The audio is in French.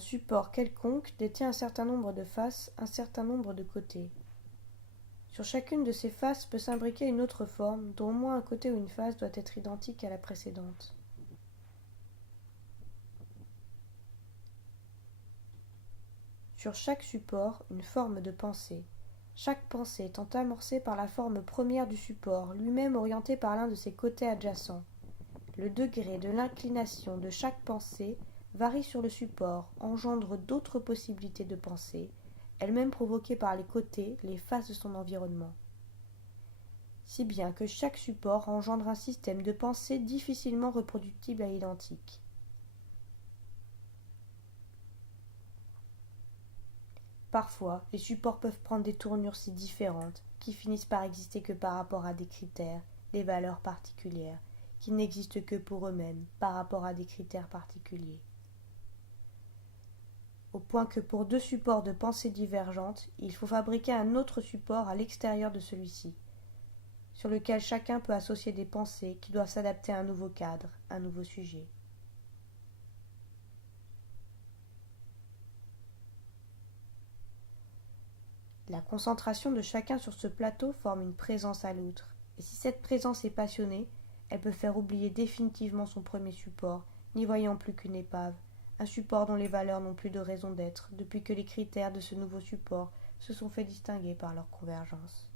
Un support quelconque détient un certain nombre de faces, un certain nombre de côtés. Sur chacune de ces faces peut s'imbriquer une autre forme, dont au moins un côté ou une face doit être identique à la précédente. Sur chaque support, une forme de pensée. Chaque pensée étant amorcée par la forme première du support, lui-même orienté par l'un de ses côtés adjacents. Le degré de l'inclination de chaque pensée varie sur le support, engendre d'autres possibilités de pensée, elles-mêmes provoquées par les côtés, les faces de son environnement. Si bien que chaque support engendre un système de pensée difficilement reproductible à l'identique. Parfois, les supports peuvent prendre des tournures si différentes, qui finissent par exister que par rapport à des critères, des valeurs particulières, qui n'existent que pour eux-mêmes, par rapport à des critères particuliers. Au point que pour deux supports de pensée divergentes, il faut fabriquer un autre support à l'extérieur de celui-ci, sur lequel chacun peut associer des pensées qui doivent s'adapter à un nouveau cadre, un nouveau sujet. La concentration de chacun sur ce plateau forme une présence à l'autre, et si cette présence est passionnée, elle peut faire oublier définitivement son premier support, n'y voyant plus qu'une épave, un support dont les valeurs n'ont plus de raison d'être, depuis que les critères de ce nouveau support se sont fait distinguer par leur convergence.